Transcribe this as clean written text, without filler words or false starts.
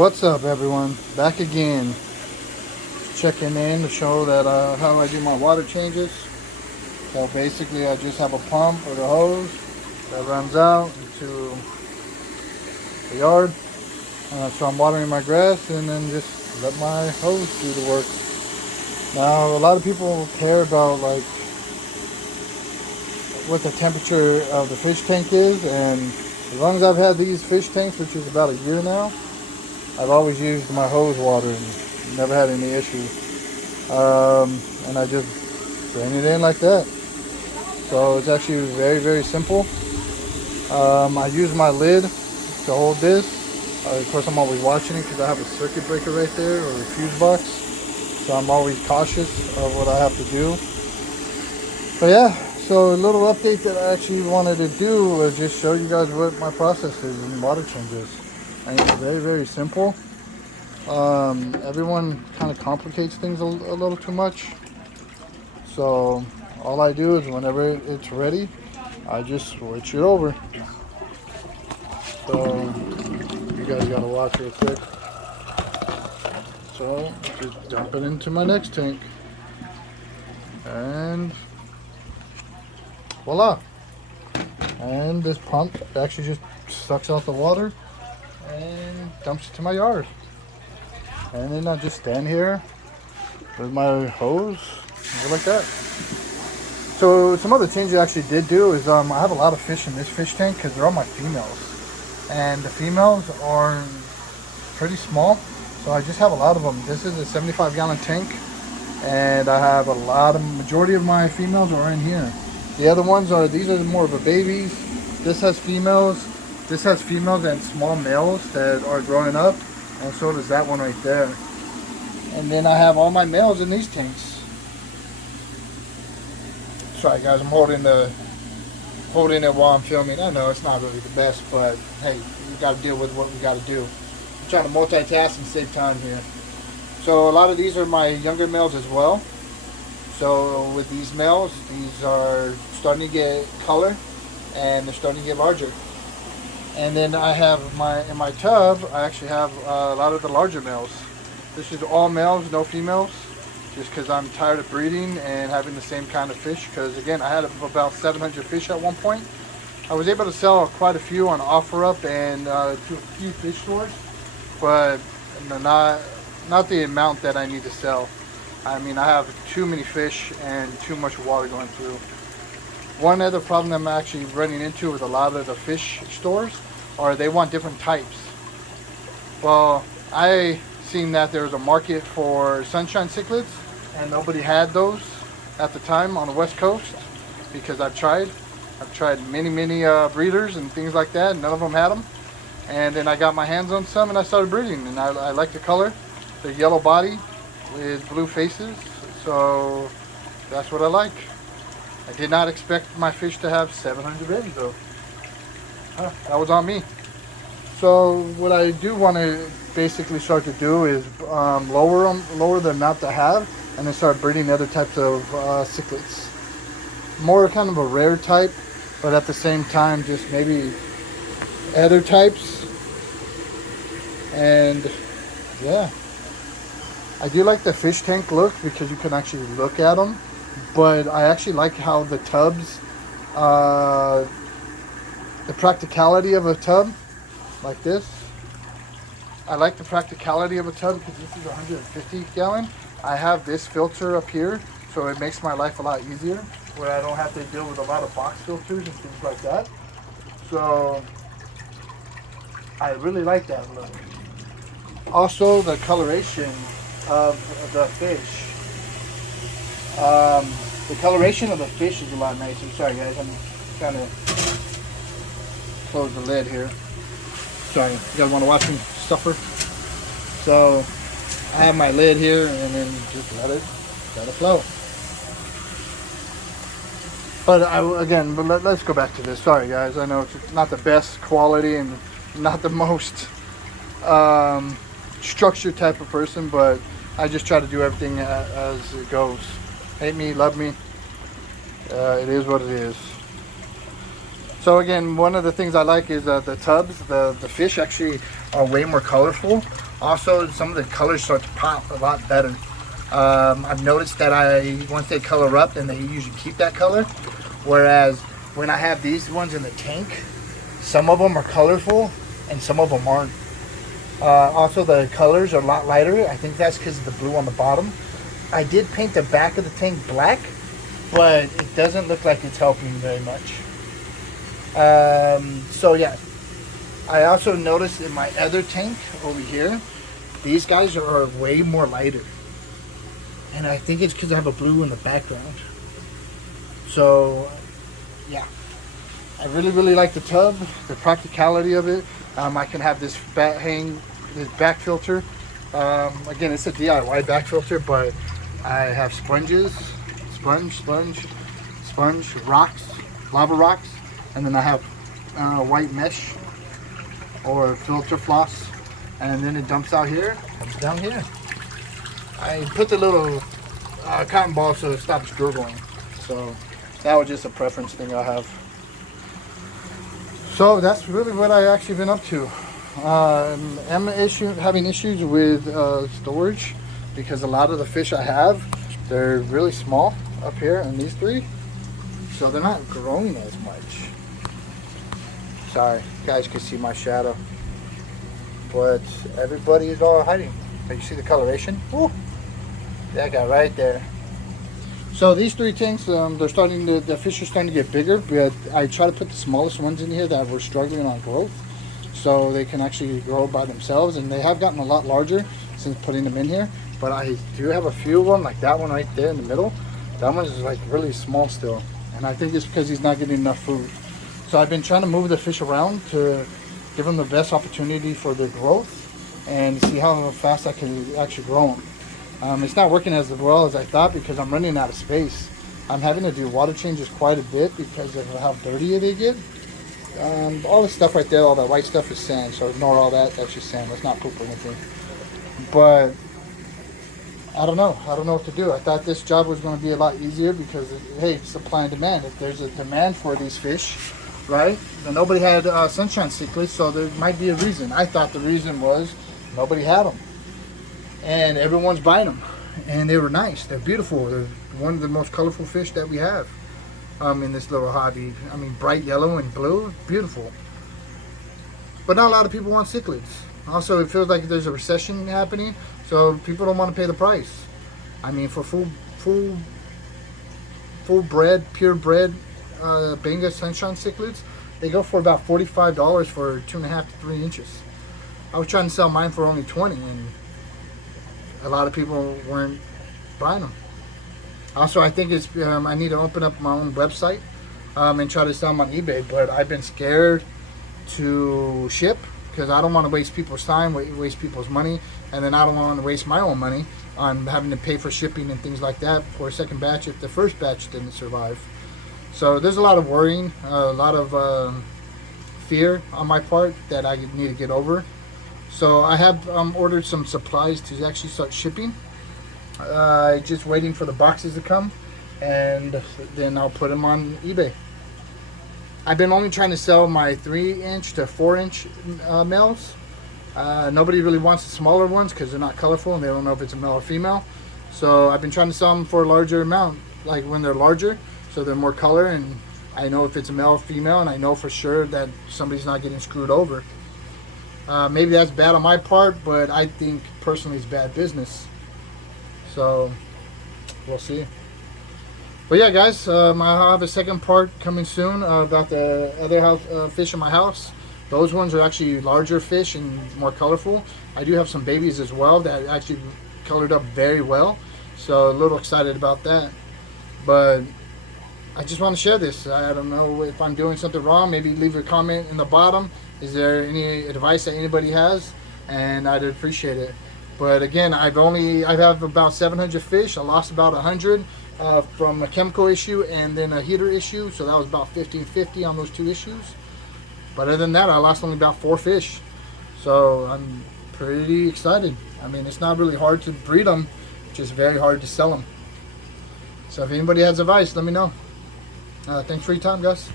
What's up, everyone? Back again, checking in to show that how I do my water changes. So basically, I just have a pump or a hose that runs out into the yard. So I'm watering my grass and then just let my hose do the work. Now, a lot of people care about like what the temperature of the fish tank is, and as long as I've had these fish tanks, which is about a year now, I've always used my hose water and never had any issues. And I just drain it in like that. So it's actually very, very simple. I use my lid to hold this. Of course, I'm always watching it because I have a circuit breaker right there, or a fuse box. So I'm always cautious of what I have to do. But yeah, so a little update that I actually wanted to do was just show you guys what my process is in water changes. And it's very, very simple. Everyone kind of complicates things a little too much. So all I do is whenever it's ready, I just switch it over. So you guys gotta watch real quick. So just dump it into my next tank. And voila. And this pump actually just sucks out the water and dumps it to my yard. And then I just stand here with my hose, like that. So some other changes I actually did do is I have a lot of fish in this fish tank because they're all my females. And the females are pretty small, so I just have a lot of them. This is a 75-gallon tank, and I have majority of my females are in here. The other ones these are more of a babies. This has females and small males that are growing up. And so does that one right there. And then I have all my males in these tanks. Sorry guys, I'm holding it while I'm filming. I know it's not really the best, but hey, we got to deal with what we got to do. I'm trying to multitask and save time here. So a lot of these are my younger males as well. So with these males, these are starting to get color and they're starting to get larger. And then I have in my tub, I actually have a lot of the larger males. This is all males, no females, just because I'm tired of breeding and having the same kind of fish. Because again, I had about 700 fish at one point. I was able to sell quite a few on OfferUp and to a few fish stores, but not the amount that I need to sell. I mean, I have too many fish and too much water going through. One other problem I'm actually running into with a lot of the fish stores are they want different types. Well, I seen that there was a market for sunshine cichlids and nobody had those at the time on the West Coast because I've tried many breeders and things like that, and none of them had them. And then I got my hands on some and I started breeding, and I like the color, the yellow body with blue faces, so that's what I like. I did not expect my fish to have 700 babies though. That was on me. So what I do want to basically start to do is lower the amount I have, and then start breeding other types of cichlids. More kind of a rare type, but at the same time just maybe other types. And yeah, I do like the fish tank look because you can actually look at them. But I actually like how the tubs, the practicality of a tub like this. I like the practicality of a tub because this is 150 gallon. I have this filter up here, so it makes my life a lot easier where I don't have to deal with a lot of box filters and things like that. So I really like that look. Also, the coloration of the fish. The coloration of the fish is a lot nicer. Sorry guys, I'm trying to close the lid here. Sorry, you guys want to watch me suffer? So I have my lid here, and then just let it flow. But let's go back to this. Sorry guys, I know it's not the best quality and not the most structured type of person, but I just try to do everything as it goes. Hate me, love me. It is what it is. So again, one of the things I like is the tubs. The fish actually are way more colorful Also, some of the colors start to pop a lot better. I've noticed that once they color up, then they usually keep that color. Whereas when I have these ones in the tank, some of them are colorful and some of them aren't. Also, the colors are a lot lighter. I think that's because of the blue on the bottom. I did paint the back of the tank black, but it doesn't look like it's helping very much. So yeah, I also noticed in my other tank over here, these guys are way more lighter. And I think it's because I have a blue in the background. So yeah, I really like the tub, the practicality of it. I can have this back filter. Again, it's a DIY back filter, but I have sponges, sponge, rocks, lava rocks, and then I have white mesh or filter floss, and then it dumps out here, comes down here. I put the little cotton ball so it stops gurgling. So that was just a preference thing I have. So that's really what I actually been up to. I'm having issues with storage because a lot of the fish I have, they're really small up here in these three, so they're not growing as much. Sorry, you guys can see my shadow, but everybody is all hiding. But you see the coloration? Ooh, that guy right there. So these three tanks, the fish are starting to get bigger, but I try to put the smallest ones in here that were struggling on growth, so they can actually grow by themselves, and they have gotten a lot larger since putting them in here. But I do have a few of them, like that one right there in the middle. That one is like really small still, and I think it's because he's not getting enough food. So I've been trying to move the fish around to give them the best opportunity for their growth and see how fast I can actually grow them. It's not working as well as I thought because I'm running out of space. I'm having to do water changes quite a bit because of how dirty they get. All this stuff right there, all that white stuff is sand, so ignore all that. That's just sand. That's not poop or anything. But I don't know what to do. I thought this job was going to be a lot easier because, hey, supply and demand. If there's a demand for these fish, right, then nobody had sunshine cichlids, so there might be a reason. I thought the reason was nobody had them, and everyone's buying them, and they were nice. They're beautiful. They're one of the most colorful fish that we have in this little hobby. I mean, bright yellow and blue, beautiful. But not a lot of people want cichlids. Also, it feels like there's a recession happening, so people don't want to pay the price. I mean, for full bred, purebred Benga sunshine cichlids, they go for about $45 for 2.5 to 3 inches. I was trying to sell mine for only 20, and a lot of people weren't buying them. Also, I think it's I need to open up my own website and try to sell them on eBay, but I've been scared to ship because I don't want to waste people's time, waste people's money, and then I don't want to waste my own money on having to pay for shipping and things like that for a second batch if the first batch didn't survive. So there's a lot of worrying, a lot of fear on my part that I need to get over. So I have ordered some supplies to actually start shipping. Just waiting for the boxes to come, and then I'll put them on eBay. I've been only trying to sell my 3-inch to 4-inch males. Nobody really wants the smaller ones because they're not colorful and they don't know if it's a male or female. So I've been trying to sell them for a larger amount, like when they're larger, so they're more color, and I know if it's a male or female, and I know for sure that somebody's not getting screwed over. Maybe that's bad on my part, but I think personally it's bad business. So we'll see. But yeah, guys, I'll have a second part coming soon about the other fish in my house. Those ones are actually larger fish and more colorful. I do have some babies as well that actually colored up very well. So a little excited about that. But I just want to share this. I don't know if I'm doing something wrong. Maybe leave a comment in the bottom. Is there any advice that anybody has? And I'd appreciate it. But again, I have about 700 fish. I lost about 100 from a chemical issue and then a heater issue. So that was about 50-50 on those 2 issues. But other than that, I lost only about 4 fish. So I'm pretty excited. I mean, it's not really hard to breed them, just very hard to sell them. So if anybody has advice, let me know. Thanks for your time, guys.